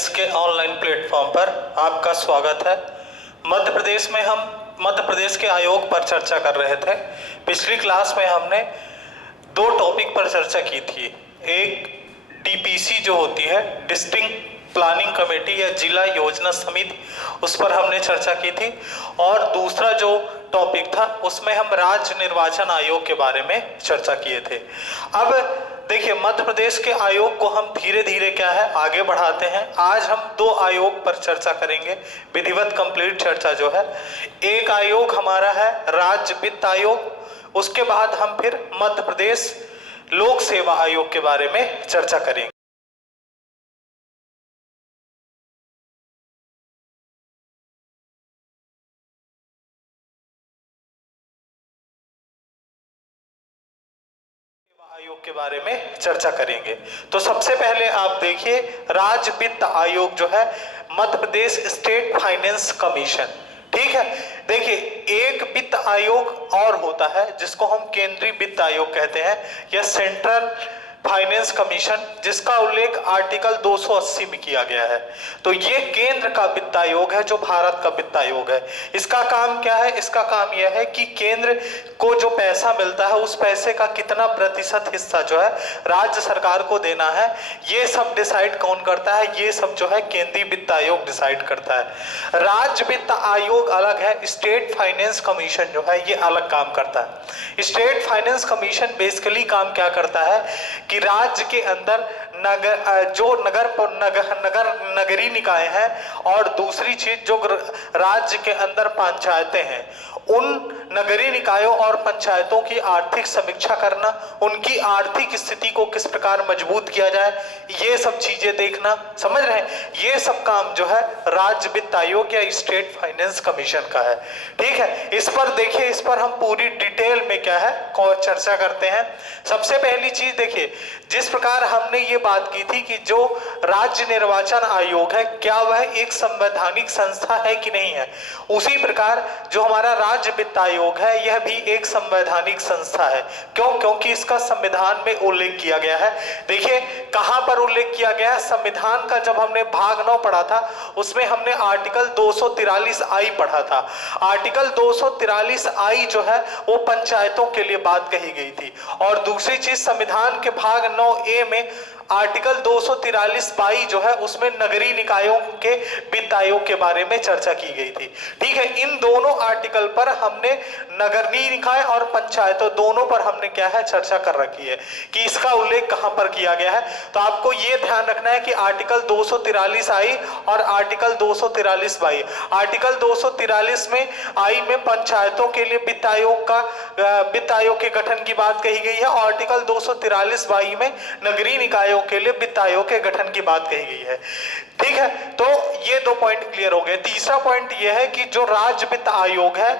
Guidance के online platform पर आपका स्वागत है। मध्य प्रदेश में हम मध्य प्रदेश के आयोग पर चर्चा कर रहे थे। पिछली क्लास में हमने दो टॉपिक पर चर्चा की थी। एक डीपीसी जो होती है, डिस्ट्रिक्ट प्लानिंग कमेटी या जिला योजना समिति, उस पर हमने चर्चा की थी। और दूसरा जो टॉपिक था उसमें हम राज्य निर्वाचन आयोग के बारे में चर्चा किए थे। अब देखिए, मध्य प्रदेश के आयोग को हम धीरे धीरे क्या है आगे बढ़ाते हैं। आज हम दो आयोग पर चर्चा करेंगे, विधिवत कंप्लीट चर्चा जो है। एक आयोग हमारा है राज्य वित्त आयोग, उसके बाद हम फिर मध्य प्रदेश लोक सेवा आयोग के बारे में चर्चा करेंगे। आयोग के बारे में चर्चा करेंगे। तो सबसे पहले आप देखिए, राज्य वित्त आयोग जो है Madhya Pradesh state finance commission, ठीक है। देखिए, एक वित्त आयोग और होता है जिसको हम केंद्रीय वित्त आयोग कहते हैं या सेंट्रल फाइनेंस कमीशन, जिसका उल्लेख आर्टिकल 280 में किया गया है। तो ये केंद्र का वित्त आयोग है जो भारत का वित्त आयोग है। इसका काम क्या है? इसका काम यह है कि केंद्र को जो पैसा मिलता है उस पैसे का कितना प्रतिशत हिस्सा जो है राज्य सरकार को देना है, ये सब डिसाइड कौन करता है? ये सब जो है केंद्रीय वित्त आयोग डिसाइड करता है। राज्य वित्त आयोग अलग है, स्टेट फाइनेंस कमीशन जो है ये अलग काम करता है। स्टेट फाइनेंस कमीशन बेसिकली काम क्या करता है कि राज्य के अंदर नगरीय निकाय हैं और दूसरी चीज जो राज्य के अंदर पंचायतें हैं, उन नगरीय निकायों और पंचायतों की आर्थिक समीक्षा करना, उनकी आर्थिक स्थिति को किस प्रकार मजबूत किया जाए, ये सब चीजें देखना। समझ रहे हैं? ये सब काम जो है राज्य वित्त आयोग या स्टेट फाइनेंस कमीशन का है, ठीक है। इस पर देखिए, इस पर हम पूरी डिटेल में क्या है चर्चा करते हैं। सबसे पहली चीज देखिए, जिस प्रकार हमने ये बात की थी कि जो राज्य निर्वाचन आयोग है क्या वह एक संवैधानिक संस्था है कि नहीं है, उसी प्रकार जो हमारा राज्य वित्त आयोग है यह भी एक संवैधानिक संस्था है। क्यों? क्योंकि इसका संविधान में उल्लेख किया गया है। देखिए कहां पर उल्लेख किया गया है संविधान का। जब हमने भाग 9 पढ़ा था उसमें हमने आर्टिकल 243 आई पढ़ा था। आर्टिकल 243 आई जो है वो पंचायतों के लिए बात कही गई थी। और दूसरी चीज, संविधान के भाग 9A में आर्टिकल 243 बाई जो है उसमें नगरीय निकायों के वित्त आयोग के बारे में चर्चा की गई थी, ठीक है। इन दोनों आर्टिकल पर हमने नगरीय निकाय और पंचायतों दोनों पर हमने क्या है चर्चा कर रखी है कि इसका उल्लेख कहां पर किया गया है। तो आपको यह ध्यान रखना है कि आर्टिकल 243 आई और आर्टिकल 243 बाई। आर्टिकल 243 में आई में पंचायतों के लिए वित्त आयोग के गठन की बात कही गई है और आर्टिकल 243 बाई में नगरीय निकायों के लिए वित्त आयोग के गठन की बात कही गई है, ठीक है। तो ये दो पॉइंट क्लियर हो गए। तीसरा पॉइंट ये है कि जो राज्य वित्त आयोग है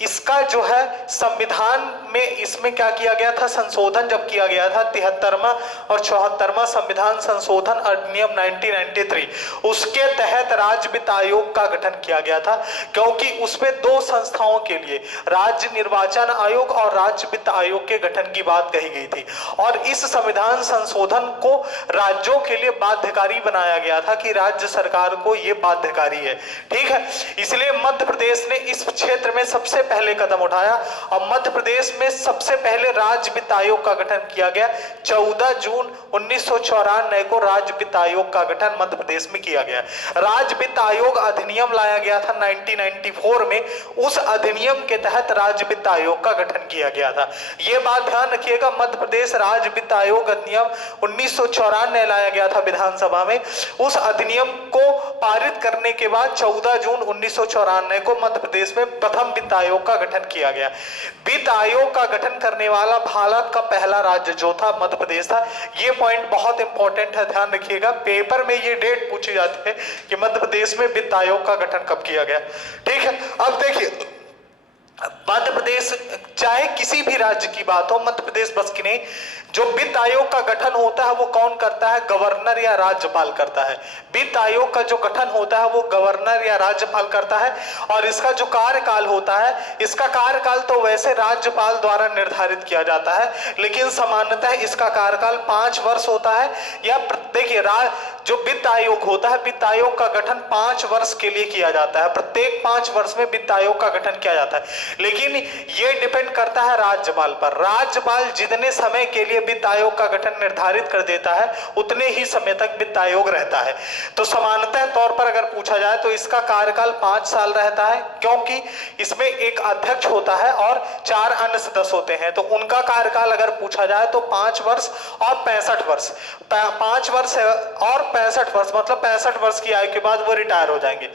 इसका जो है संविधान में इसमें क्या किया गया था, संशोधन जब किया गया था 73वां और 74वां संविधान संशोधन अधिनियम 1993, उसके तहत राज्य वित्त आयोग का गठन किया गया था। क्योंकि उसमें दो संस्थाओं के लिए राज्य निर्वाचन आयोग और राज्य वित्त आयोग के गठन की बात कही गई थी। और इस संविधान संशोधन को राज्यों के लिए बाध्यकारी बनाया गया था कि राज्य सरकार को यह बाध्यकारी है, ठीक है। इसलिए मध्य प्रदेश ने इस क्षेत्र में सबसे पहले कदम उठाया और मध्य प्रदेश में सबसे पहले राज्य वित्त आयोग का गठन किया गया। 14 जून 1994 को राज्य वित्त आयोग का गठन मध्य प्रदेश में किया गया। राज्य वित्त आयोग अधिनियम लाया गया था 1994 में। उस अधिनियम के तहत राज्य वित्त आयोग का गठन किया गया था। यह बात ध्यान रखिएगा, मध्य प्रदेश राज्य वित्त आयोग अधिनियम 1994 लाया गया था विधानसभा में। उस अधिनियम को पारित करने के बाद 14 जून 1994 को मध्य प्रदेश में प्रथम वित्त आयोग का गठन किया गया। वित्त आयोग का गठन करने वाला भारत का पहला राज्य जो था मध्य प्रदेश था। यह पॉइंट बहुत इंपॉर्टेंट है, ध्यान रखिएगा। पेपर में ये डेट पूछी जाती है कि मध्य प्रदेश में वित्त आयोग का गठन कब किया गया, ठीक है। अब देखिए, मध्य प्रदेश, चाहे किसी भी राज्य की बात हो, मध्य प्रदेश बस की नहीं, जो वित्त आयोग का गठन होता है वो कौन करता है? गवर्नर या राज्यपाल करता है। वित्त आयोग का जो गठन होता है वो गवर्नर या राज्यपाल करता है। और इसका जो कार्यकाल होता है, इसका कार्यकाल तो वैसे राज्यपाल द्वारा निर्धारित किया जाता है, लेकिन सामान्यतः इसका कार्यकाल 5 वर्ष होता है। या देखिए, जो वित्त आयोग होता है, वित्त आयोग का गठन 5 वर्ष के लिए किया जाता है। प्रत्येक 5 वर्ष में वित्त आयोग का गठन किया जाता है, लेकिन ये डिपेंड करता है राज्यपाल पर। राज्यपाल जितने समय के लिए वित्त आयोग का गठन निर्धारित कर देता है, उतने ही समय तक वित्त आयोग रहता है। तो सामान्यतः तौर पर अगर पूछा जाए तो इसका कार्यकाल 5 साल रहता है, क्योंकि इसमें एक अध्यक्ष होता है और 4 अन्य सदस्य होते हैं। तो उनका कार्यकाल अगर पूछा जाए तो 5 वर्ष और 65 वर्ष, 5 वर्ष और 65 वर्ष, मतलब 65 वर्ष की आयु के बाद वो रिटायर हो जाएंगे।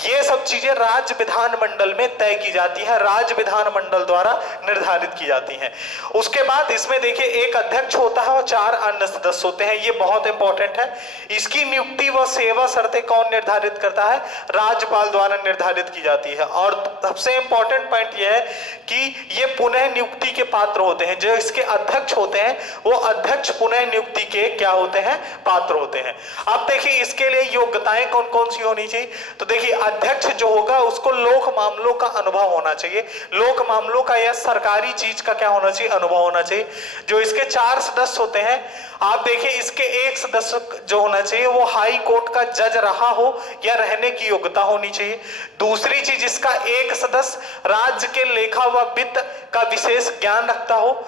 ये सब चीजें राज्य विधानमंडल में तय की जाती है, राज्य विधानमंडल द्वारा निर्धारित की जाती हैं। उसके बाद इसमें देखिए, एक अध्यक्ष होता है और 4 अन्य सदस्य होते हैं। ये बहुत इंपॉर्टेंट है। इसकी नियुक्ति व सेवा शर्तें कौन निर्धारित करता है? राज्यपाल द्वारा निर्धारित की जाती है। और सबसे इंपॉर्टेंट पॉइंट यह है कि ये पुनः नियुक्ति के पात्र होते हैं। जो इसके अध्यक्ष होते हैं वो अध्यक्ष पुनः नियुक्ति के क्या होते हैं? पात्र होते हैं। अब देखिए, इसके लिए योग्यताएं कौन कौन सी होनी चाहिए? तो देखिए, अध्यक्ष जो होगा उसको लोक मामलों का अनुभव होना चाहिए। लोक मामलों का या सरकारी चीज का क्या होना चाहिए? अनुभव होना चाहिए। जो इसके 4 सदस्य होते हैं, आप देखिए, इसके एक सदस्य जो होना चाहिए वो हाई कोर्ट का जज रहा हो या रहने की योग्यता होनी चाहिए। दूसरी चीज, इसका एक सदस्य राज्य के लेखा व वित्त का विशेष ज्ञान रखता हो।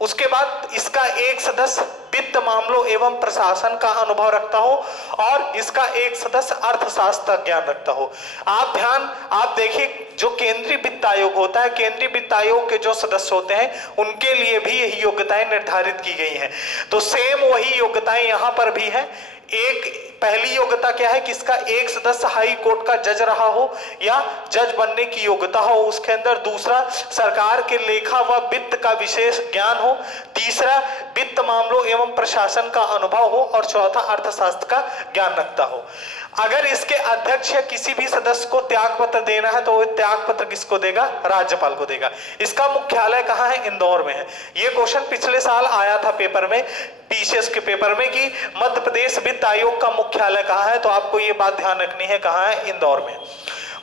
उसके बाद इसका एक सदस्य वित्त मामलों एवं प्रशासन का अनुभव रखता हो और इसका एक सदस्य अर्थशास्त्र का ज्ञान रखता हो। आप देखिए, जो केंद्रीय वित्त आयोग होता है, केंद्रीय वित्त आयोग के जो सदस्य होते हैं उनके लिए भी यही योग्यताएं निर्धारित की गई हैं। तो सेम वही योग्यताएं यहां पर भी है। एक पहली योग्यता क्या है कि इसका एक सदस्य हाई कोर्ट का जज रहा हो या जज बनने की योग्यता हो उसके अंदर। दूसरा, सरकार के लेखा व वित्त का विशेष ज्ञान हो। तीसरा, वित्त मामलों एवं प्रशासन का अनुभव हो। और चौथा, अर्थशास्त्र का ज्ञान रखता हो। अगर इसके अध्यक्ष या किसी भी सदस्य को त्याग पत्र देना है तो वो त्याग पत्र किसको देगा? राज्यपाल को देगा। इसका मुख्यालय कहाँ है? इंदौर में है। ये क्वेश्चन पिछले साल आया था पेपर में, पीसीएस के पेपर में, कि मध्य प्रदेश वित्त आयोग का मुख्यालय कहाँ है। तो आपको ये बात ध्यान रखनी है, कहाँ है? इंदौर में।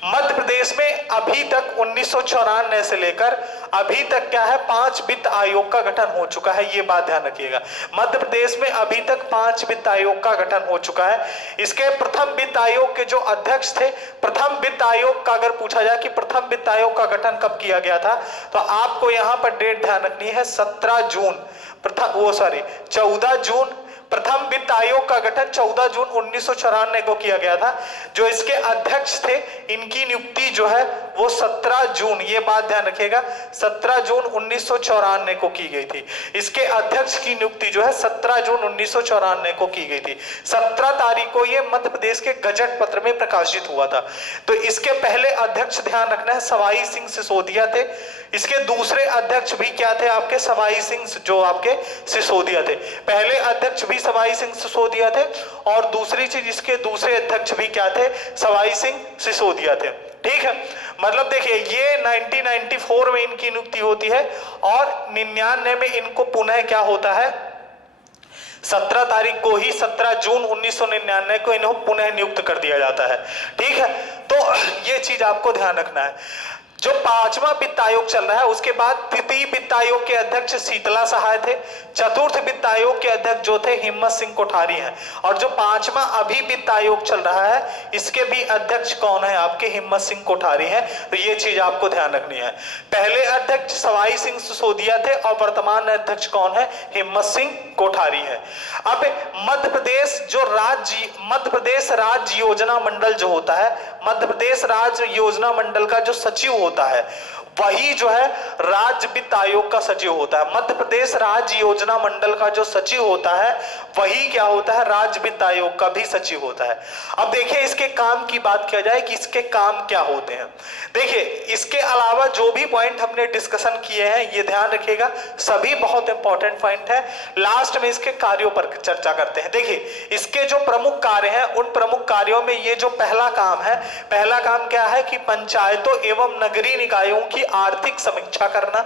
मध्य प्रदेश में अभी तक 1994 से लेकर अभी तक क्या है? 5 वित्त आयोग का गठन हो चुका है। ये बात ध्यान रखिएगा, मध्य प्रदेश में अभी तक 5 वित्त आयोग का गठन हो चुका है। इसके प्रथम वित्त आयोग के जो अध्यक्ष थे, प्रथम वित्त आयोग का अगर पूछा जाए कि प्रथम वित्त आयोग का गठन कब किया गया था, तो आपको यहाँ पर डेट ध्यान रखनी है, 14 जून। प्रथम वित्त आयोग का गठन 14 जून 1994 को किया गया था। जो इसके अध्यक्ष थे, इनकी नियुक्ति जो है वो 17 जून, ये बात ध्यान रखिएगा, 17 जून 1994 को की गई थी। इसके अध्यक्ष की नियुक्ति जो है 17 जून 1994 को की गई थी। 17 तारीख को ये मध्य प्रदेश के गजट पत्र में प्रकाशित हुआ था। तो इसके पहले अध्यक्ष ध्यान रखना है, सवाई सिंह सिसोदिया थे। इसके दूसरे अध्यक्ष भी क्या थे? आपके सवाई सिंह, जो आपके सिसोदिया थे। पहले अध्यक्ष भी सवाई सिंह सिसोदिया थे और दूसरी चीज, इसके दूसरे अध्यक्ष भी क्या थे? सवाई सिंह सिसोदिया थे। ठीक है, मतलब देखिए, ये 1994 में इनकी नियुक्ति होती है और 99 में इनको पुनः क्या होता है? 17 तारीख को ही, 17 जून 1999 को इन्हें पुनः नियुक्त कर दिया जाता है। ठीक है, तो ये चीज आपको ध्यान रखना है। जो 5वां वित्त आयोग चल रहा है, उसके बाद तृतीय वित्त आयोग के अध्यक्ष शीतला सहाय थे। चतुर्थ वित्त आयोग के अध्यक्ष जो थे हिम्मत सिंह कोठारी हैं। और जो 5वां अभी वित्त आयोग चल रहा है, इसके भी अध्यक्ष कौन है? आपके हिम्मत सिंह कोठारी हैं। तो ये चीज आपको ध्यान रखनी है। पहले अध्यक्ष सवाई सिंह सिसोदिया थे और वर्तमान अध्यक्ष कौन है? हिम्मत सिंह कोठारी है। अब मध्य प्रदेश राज्य योजना मंडल जो होता है, मध्य प्रदेश राज्य योजना मंडल का जो सचिव होता है, वही जो है राज्य वित्त आयोग का सचिव होता है। मध्य प्रदेश राज्य योजना मंडल का जो सचिव होता है, वही क्या होता है? राज्य वित्त आयोग का भी सचिव होता है। अब देखिए, इसके काम की बात किया जाए कि इसके काम क्या होते हैं। देखिए, इसके अलावा जो भी पॉइंट हमने डिस्कशन किए हैं, ये ध्यान रखिएगा, सभी बहुत इंपॉर्टेंट पॉइंट है। लास्ट में इसके कार्यों पर चर्चा करते हैं। देखिए, इसके जो प्रमुख कार्य हैं, उन प्रमुख कार्यों में ये जो पहला काम है, पहला काम क्या है कि पंचायतों एवं नगर नगरीय निकायों की आर्थिक समीक्षा करना,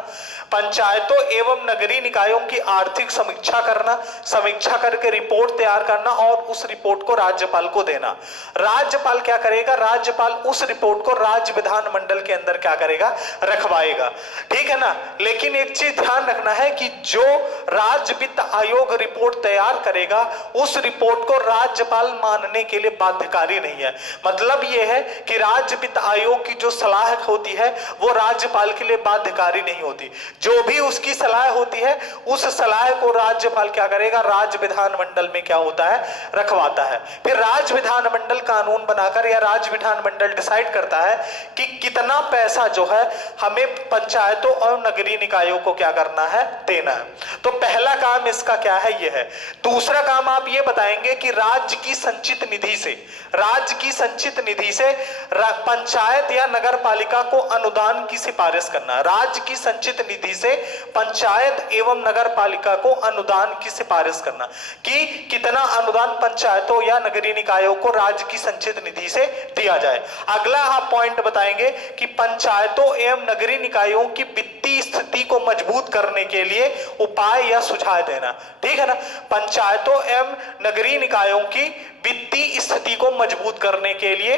पंचायतों एवं नगरीय निकायों की आर्थिक समीक्षा करना, समीक्षा करके रिपोर्ट तैयार करना और उस रिपोर्ट को राज्यपाल को देना। राज्यपाल क्या करेगा, राज्यपाल उस रिपोर्ट को राज्य विधानमंडल के अंदर क्या करेगा, रखवाएगा। ठीक है ना। लेकिन एक चीज ध्यान रखना है कि जो राज्य वित्त आयोग रिपोर्ट तैयार करेगा उस रिपोर्ट को राज्यपाल मानने के लिए बाध्यकारी नहीं है। मतलब यह है कि राज्य वित्त आयोग की जो सलाह होती है वो राज्यपाल के लिए बाध्यकारी नहीं होती। जो भी उसकी सलाह होती है उस सलाह को राज्यपाल क्या करेगा, राज्य विधानमंडल में क्या होता है, रखवाता है। फिर राज्य विधानमंडल कानून बनाकर या राज्य विधानमंडल डिसाइड करता है कि कितना पैसा जो है हमें पंचायतों और नगरीय निकायों को क्या करना है, देना है। तो पहला काम इसका क्या है, ये है। दूसरा काम आप ये बताएंगे कि राज्य की संचित निधि से, राज्य की संचित निधि से पंचायत या नगर पालिका को अनुदान की सिफारिश करना। राज्य की संचित निधि से पंचायत एवं नगर पालिका को अनुदान की सिफारिश करना कि कितना अनुदान पंचायतों या नगरीय निकायों को राज्य की संचित निधि से दिया जाए। अगला आप पॉइंट बताएंगे कि पंचायतों एवं नगरीय निकायों की वित्तीय स्थिति को मजबूत करने के लिए उपाय या सुझाव देना। ठीक है ना। पंचायतों एवं नगरीय निकायों की वित्तीय स्थिति को मजबूत करने के लिए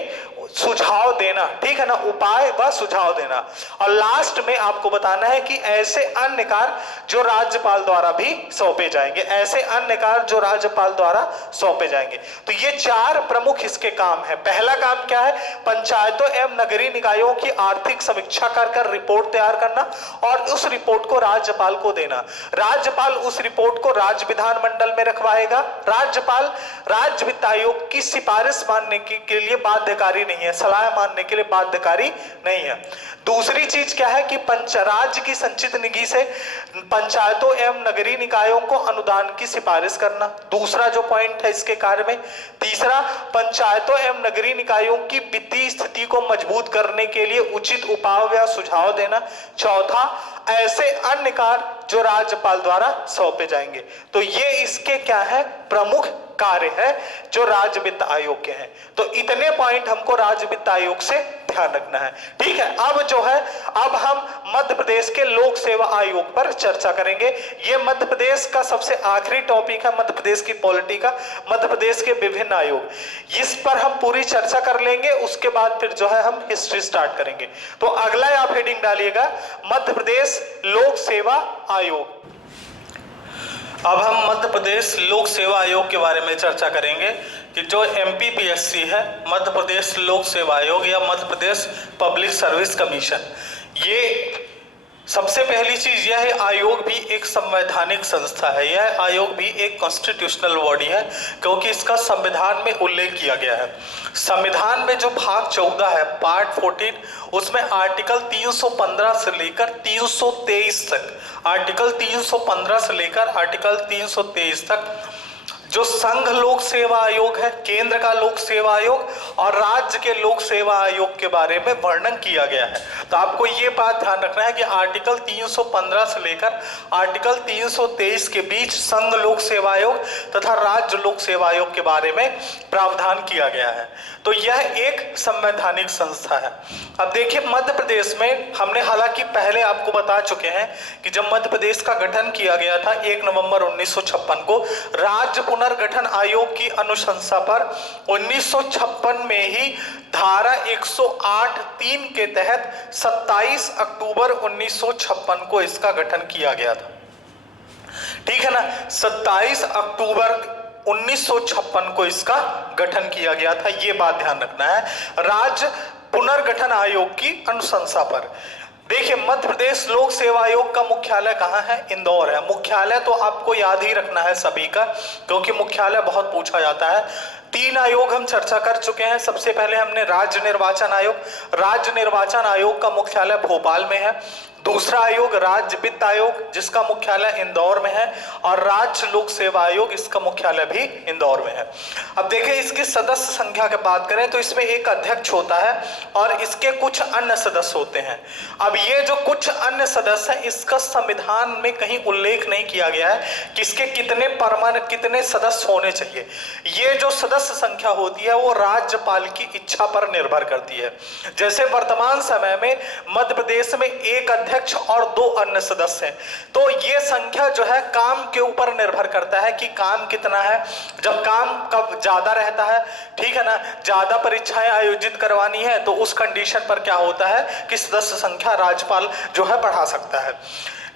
सुझाव देना। ठीक है ना, उपाय व सुझाव देना। और लास्ट में आपको बताना है कि ऐसे अन्य कार्य जो राज्यपाल द्वारा भी सौंपे जाएंगे, ऐसे अन्य कार्य जो राज्यपाल द्वारा सौंपे जाएंगे। तो ये चार प्रमुख इसके काम है। पहला काम क्या है, पंचायतों एवं नगरीय निकायों की आर्थिक समीक्षा कर रिपोर्ट तैयार करना और उस रिपोर्ट को राज्यपाल को देना। राज्यपाल उस रिपोर्ट को राज्य विधानमंडल में रखवाएगा। राज्यपाल राज्य वित्त आयोग की सिफारिश मानने के लिए बाध्यकारी नहीं है, सलाह मानने के लिए बाध्यकारी नहीं है। दूसरी चीज क्या है कि राज्य की संचित निधि से पंचायतों एवं नगरीय निकायों को अनुदान की सिफारिश करना, दूसरा जो पॉइंट है इसके कार्य में। तीसरा, पंचायतों एवं नगरीय निकायों की वित्तीय स्थिति को मजबूत करने के लिए उचित उपाय या सुझाव देना। चौथा, ऐसे अन्य कार्य जो राज्यपाल द्वारा सौंपे जाएंगे। तो ये इसके क्या है, प्रमुख कार्य है जो राज्य वित्त आयोग के हैं। तो इतने पॉइंट हमको राज्य वित्त आयोग से ध्यान रखना है। ठीक है। अब जो है, अब हम मध्य प्रदेश के लोक सेवा आयोग पर चर्चा करेंगे। ये मध्य प्रदेश का सबसे आखिरी टॉपिक है, मध्य प्रदेश की पॉलिटी का, मध्य प्रदेश के विभिन्न आयोग, इस पर हम पूरी चर्चा कर लेंगे। उसके बाद फिर जो है हम हिस्ट्री स्टार्ट करेंगे। तो अगला आप हेडिंग डालिएगा, मध्य प्रदेश लोक सेवा आयोग। अब हम मध्य प्रदेश लोक सेवा आयोग के बारे में चर्चा करेंगे कि जो MPPSC है, मध्य प्रदेश लोक सेवा आयोग या Madhya Pradesh public service commission, ये सबसे पहली चीज यह है, आयोग भी एक संवैधानिक संस्था है। यह आयोग भी एक कॉन्स्टिट्यूशनल बॉडी है क्योंकि इसका संविधान में उल्लेख किया गया है। संविधान में जो भाग 14 है, पार्ट 14, उसमें आर्टिकल 315 से लेकर 323 तक, आर्टिकल 315 से लेकर आर्टिकल 323 तक जो संघ लोक सेवा आयोग है, केंद्र का लोक सेवा आयोग और राज्य के लोक सेवा आयोग के बारे में वर्णन किया गया है। तो आपको ये बात ध्यान रखना है कि आर्टिकल 315 से लेकर आर्टिकल 323 के बीच संघ लोक सेवा आयोग तथा राज्य लोक सेवा आयोग के बारे में प्रावधान किया गया है। तो यह एक संवैधानिक संस्था है। अब देखिए, मध्य प्रदेश में हमने हालांकि पहले आपको बता चुके हैं कि जब मध्य प्रदेश का गठन किया गया था 1 नवंबर 1956 को, राज्य पुनर्गठन आयोग की अनुशंसा पर 1956 में ही धारा 108(3) के तहत 27 अक्टूबर 1956 को इसका गठन किया गया था। ठीक है ना, 27 अक्टूबर 1956 को इसका गठन किया गया था। ये बात ध्यान रखना है, राज्य पुनर्गठन आयोग की अनुशंसा पर। देखिए, मध्य प्रदेश लोक सेवा आयोग का मुख्यालय कहाँ है, इंदौर है। मुख्यालय तो आपको याद ही रखना है सभी का, क्योंकि मुख्यालय बहुत पूछा जाता है। 3 आयोग हम चर्चा कर चुके हैं। सबसे पहले हमने राज्य निर्वाचन आयोग, राज्य निर्वाचन आयोग का मुख्यालय भोपाल में है। दूसरा आयोग राज्य वित्त आयोग, जिसका मुख्यालय इंदौर में है, और राज्य लोक सेवा आयोग, इसका मुख्यालय भी इंदौर में है। अब देखिए, इसकी सदस्य संख्या की बात करें तो इसमें एक अध्यक्ष होता है और इसके कुछ अन्य सदस्य होते हैं। अब ये जो कुछ अन्य सदस्य हैं, इसका संविधान में कहीं उल्लेख नहीं किया गया है कि इसके कितने सदस्य होने चाहिए। ये जो सदस्य सदस्य संख्या होती है वो राज्यपाल की इच्छा पर निर्भर करती है। जैसे वर्तमान समय में मध्य प्रदेश में एक अध्यक्ष और 2 अन्य सदस्य हैं, तो ये संख्या जो है काम के ऊपर निर्भर करता है कि काम कितना है। जब काम कब ज्यादा रहता है, ठीक है ना, ज्यादा परीक्षाएं आयोजित करवानी है, तो उस कंडीशन पर क्या होता है कि सदस्य संख्या राज्यपाल जो है बढ़ा सकता है।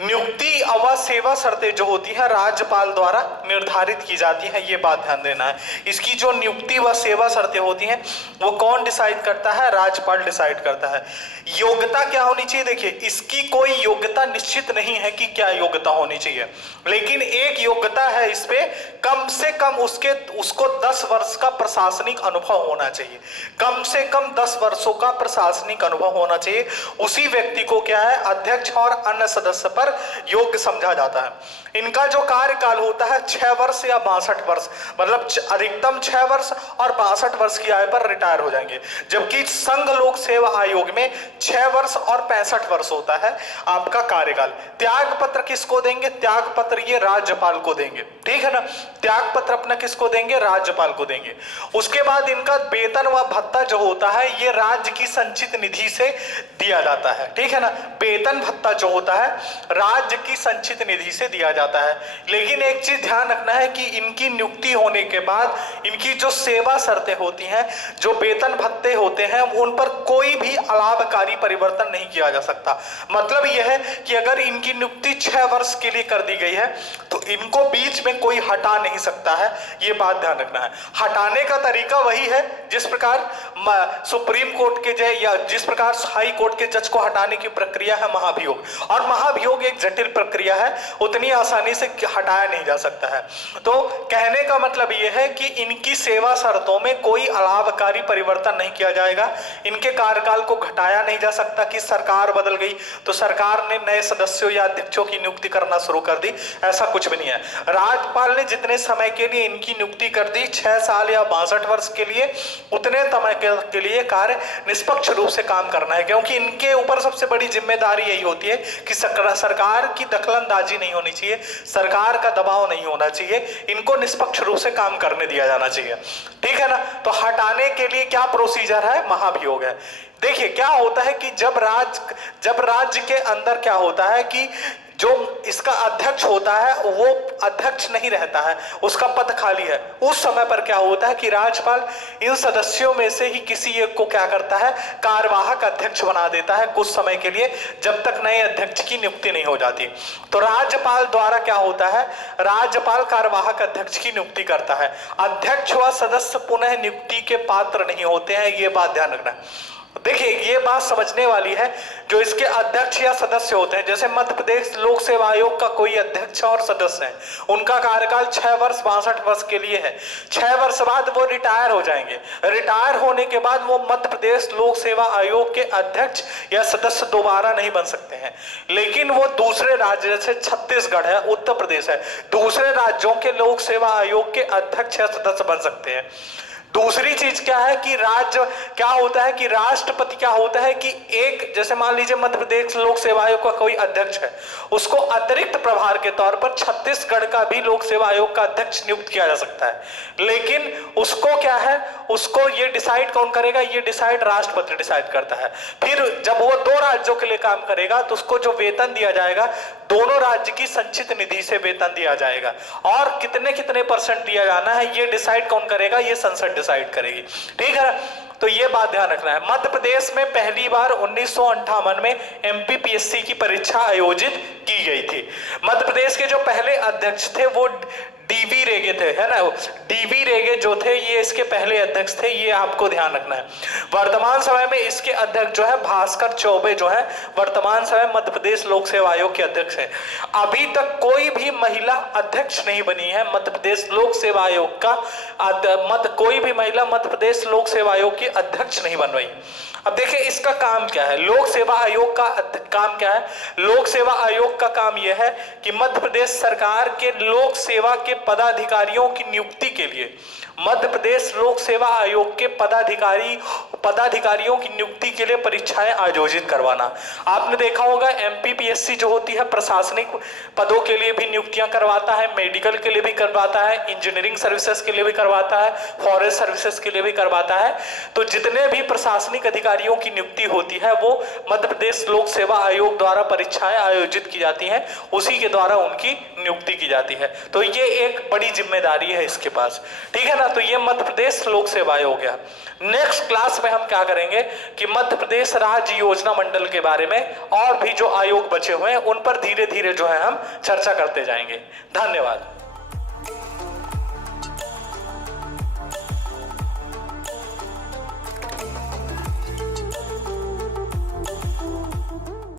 नियुक्ति व सेवा शर्तें जो होती है राज्यपाल द्वारा निर्धारित की जाती है, ये बात ध्यान देना है। इसकी जो नियुक्ति व सेवा शर्तें होती हैं वो कौन डिसाइड करता है? राज्यपाल डिसाइड करता है। योग्यता क्या होनी चाहिए? देखिए, इसकी कोई योग्यता निश्चित नहीं है कि क्या योग्यता होनी चाहिए, लेकिन एक योग्यता है इस पे, कम से कम उसको 10 वर्ष का प्रशासनिक अनुभव होना चाहिए। कम से कम 10 वर्षों का प्रशासनिक अनुभव होना चाहिए। उसी व्यक्ति को क्या है, अध्यक्ष और अन्य सदस्य पर योग्य समझा जाता है। इनका जो कार्यकाल होता है 6 वर्ष या 62 वर्ष, मतलब अधिकतम 6 वर्ष और 62 वर्ष की आयु पर रिटायर हो जाएंगे। जबकि संघ लोक सेवा आयोग में 6 वर्ष और 65 वर्ष होता है आपका कार्यकाल। त्याग पत्र किसको देंगे? त्याग पत्र ये राज्यपाल को देंगे, ठीक है ना। त्याग पत्र अपना किसको देंगे? राज्यपाल को देंगे। उसके बाद इनका वेतन व भत्ता जो होता है ये राज्य की संचित निधि से दिया जाता है, ठीक है ना। वेतन भत्ता जो होता है राज्य की संचित निधि से दिया जाता है। लेकिन एक चीज ध्यान रखना है कि इनकी नियुक्ति होने के बाद इनकी जो सेवा शर्तें होती हैं, जो वेतन भत्ते होते हैं, उन पर कोई भी अलाभकारी परिवर्तन नहीं किया जा सकता। मतलब यह है कि अगर इनकी नियुक्ति 6 वर्ष के लिए कर दी गई है तो इनको बीच में कोई हटा नहीं सकता है, ये बात ध्यान रखना है। हटाने का तरीका वही है जिस प्रकार सुप्रीम कोर्ट के या जिस प्रकार हाई कोर्ट के जज को हटाने की प्रक्रिया है महाभियोग, और महाभियोग एक जटिल प्रक्रिया है, उतनी आसानी से हटाया नहीं जा सकता है। तो कहने का मतलब यह है कि इनकी सेवा शर्तों में कोई अलाभकारी परिवर्तन नहीं किया जाएगा। इनके कार्यकाल को घटाया नहीं जा सकता कि सरकार बदल गई तो सरकार ने नए सदस्यों या अध्यक्षों की नियुक्ति करना शुरू कर दी, ऐसा कुछ भी नहीं है। राज्यपाल ने जितने समय के लिए इनकी नियुक्ति कर दी, 6 साल या 62 वर्ष के लिए, उतने समय के लिए कार्य निष्पक्ष रूप से काम करना है, क्योंकि इनके ऊपर सबसे बड़ी जिम्मेदारी यही होती है कि सरकार की दखलंदाजी नहीं होनी चाहिए, सरकार का दबाव नहीं होना चाहिए, इनको निष्पक्ष रूप से काम करने दिया जाना चाहिए, ठीक है ना। तो हटाने के लिए क्या प्रोसीजर है? महाभियोग है। देखिए क्या होता है कि जब राज्य के अंदर क्या होता है कि जो इसका अध्यक्ष होता है वो अध्यक्ष नहीं रहता है, उसका पद खाली है, उस समय पर क्या होता है कि राज्यपाल इन सदस्यों में से ही किसी एक को क्या करता है, कार्यवाहक अध्यक्ष बना देता है कुछ समय के लिए, जब तक नए अध्यक्ष की नियुक्ति नहीं हो जाती। तो राज्यपाल द्वारा क्या होता है, राज्यपाल कार्यवाहक अध्यक्ष की नियुक्ति करता है। अध्यक्ष व सदस्य पुनः नियुक्ति के पात्र नहीं होते हैं, ये बात ध्यान रखना है। देखिए ये बात समझने वाली है, जो इसके अध्यक्ष या सदस्य होते हैं, जैसे मध्य प्रदेश लोक सेवा आयोग का कोई अध्यक्ष और सदस्य है, उनका कार्यकाल 6 वर्ष 62 वर्ष के लिए है। 6 वर्ष बाद वो रिटायर हो जाएंगे। रिटायर होने के बाद वो मध्य प्रदेश लोक सेवा आयोग के अध्यक्ष या सदस्य दोबारा नहीं बन सकते हैं, लेकिन वो दूसरे राज्य, जैसे छत्तीसगढ़ है, उत्तर प्रदेश है, दूसरे राज्यों के लोक सेवा आयोग के अध्यक्ष या सदस्य बन सकते हैं। दूसरी चीज क्या है कि राज्य क्या होता है कि राष्ट्रपति क्या होता है कि एक, जैसे मान लीजिए मध्य प्रदेश लोक सेवा आयोग का कोई अध्यक्ष है, उसको अतिरिक्त प्रभार के तौर पर छत्तीसगढ़ का भी लोक सेवा आयोग का अध्यक्ष नियुक्त किया जा सकता है, लेकिन उसको क्या है, उसको ये डिसाइड कौन करेगा, ये डिसाइड राष्ट्रपति डिसाइड करता है। फिर जब वो 2 राज्यों के लिए काम करेगा तो उसको जो वेतन दिया जाएगा दोनों राज्य की संचित निधि से वेतन दिया जाएगा, और कितने कितने % दिया जाना है ये डिसाइड कौन करेगा, ये संसद डिसाइड करेगी, ठीक है। तो ये बात ध्यान रखना है। मध्य प्रदेश में पहली बार 1958 में MPPSC की परीक्षा आयोजित की गई थी। मध्य प्रदेश के जो पहले अध्यक्ष थे वो DV रेगे थे, है ना। DV रेगे जो थे ये इसके पहले अध्यक्ष थे, ये आपको ध्यान रखना है। वर्तमान समय में इसके अध्यक्ष जो है भास्कर चौबे जो है वर्तमान समय मध्य प्रदेश लोक सेवा आयोग के अध्यक्ष हैं। अभी तक कोई भी महिला अध्यक्ष नहीं बनी है मध्य प्रदेश लोक सेवा आयोग का, कोई भी महिला मध्य प्रदेश लोक सेवा आयोग की अध्यक्ष नहीं बन रही। अब देखिए इसका काम क्या है, लोक सेवा आयोग का काम क्या है। लोक सेवा आयोग का काम यह है कि मध्य प्रदेश सरकार के लोक सेवा के पदाधिकारियों की नियुक्ति के लिए मध्य प्रदेश लोक सेवा आयोग के पदाधिकारियों की नियुक्ति के लिए परीक्षाएं आयोजित करवाना। आपने देखा होगा एमपीपीएससी जो होती है प्रशासनिक पदों के लिए भी नियुक्तियां करवाता है, मेडिकल के लिए भी करवाता है, इंजीनियरिंग सर्विसेज के लिए भी करवाता है, फॉरेस्ट सर्विसेज के लिए भी करवाता है। तो जितने भी प्रशासनिक अधिकारियों की नियुक्ति होती है वो मध्य प्रदेश लोक सेवा आयोग द्वारा परीक्षाएं आयोजित की जाती हैं, उसी के द्वारा उनकी नियुक्ति की जाती है। तो ये एक बड़ी जिम्मेदारी है इसके पास, ठीक है ना। तो ये मध्य प्रदेश लोक सेवा आयोग हो गया। नेक्स्ट क्लास में हम क्या करेंगे कि मध्य प्रदेश राज्य योजना मंडल के बारे में और भी जो आयोग बचे हुए हैं उन पर धीरे धीरे जो है हम चर्चा करते जाएंगे। धन्यवाद।